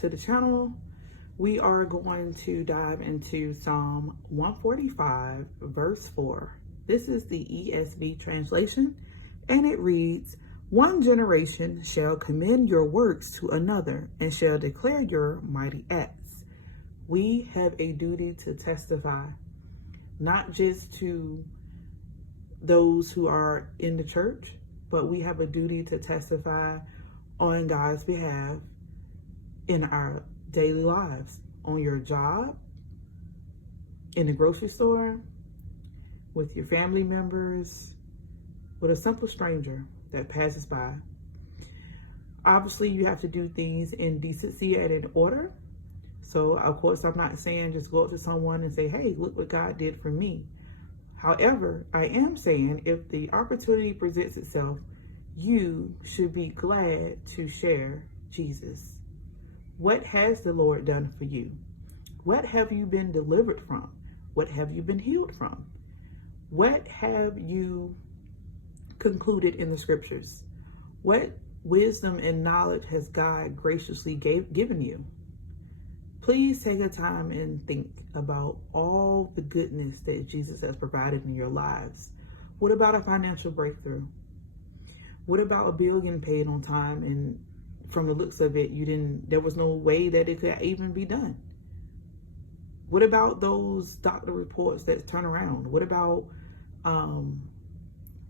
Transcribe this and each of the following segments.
to the channel. We are going to dive into Psalm 145, verse 4. This is the ESV translation, and it reads, "One generation shall commend your works to another and shall declare your mighty acts." We have a duty to testify, not just to those who are in the church, but we have a duty to testify on God's behalf in our daily lives, on your job, in the grocery store, with your family members, with a simple stranger that passes by. Obviously, you have to do things in decency and in order. So, of course, I'm not saying just go up to someone and say, "Hey, look what God did for me." However, I am saying if the opportunity presents itself, you should be glad to share Jesus. What has the Lord done for you? What have you been delivered from? What have you been healed from? What have you concluded in the scriptures? What wisdom and knowledge has God graciously given you? Please take a time and think about all the goodness that Jesus has provided in your lives. What about a financial breakthrough? What about a bill getting paid on time and from the looks of it, there was no way that it could even be done? What about those doctor reports that turn around? What about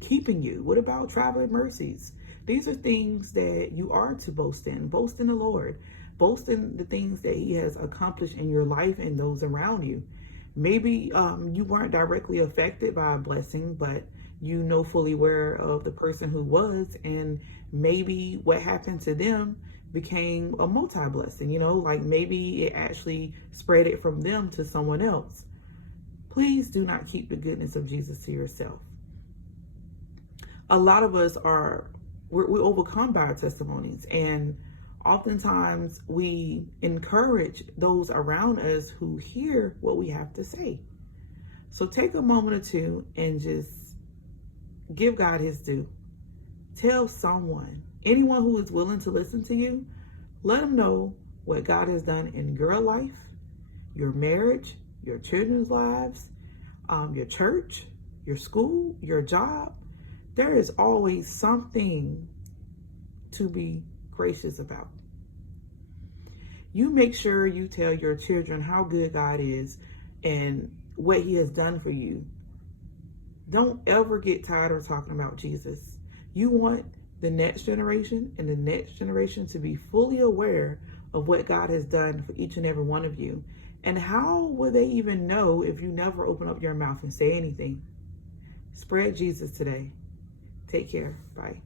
keeping you? What about traveling mercies? These are things that you are to boast in. Boast in the Lord. Boast in the things that He has accomplished in your life and those around you. Maybe you weren't directly affected by a blessing, but you know fully aware of the person who was, and maybe what happened to them became a multi-blessing, like maybe it actually spread it from them to someone else. Please do not keep the goodness of Jesus to yourself. A lot of us we're overcome by our testimonies, and oftentimes we encourage those around us who hear what we have to say. So take a moment or two and just give God His due. Tell someone, anyone who is willing to listen to you, let them know what God has done in your life, your marriage, your children's lives, your church, your school, your job. There is always something to be gracious about. You make sure you tell your children how good God is and what He has done for you. Don't ever get tired of talking about Jesus. You want the next generation and the next generation to be fully aware of what God has done for each and every one of you. And how will they even know if you never open up your mouth and say anything? Spread Jesus today. Take care. Bye.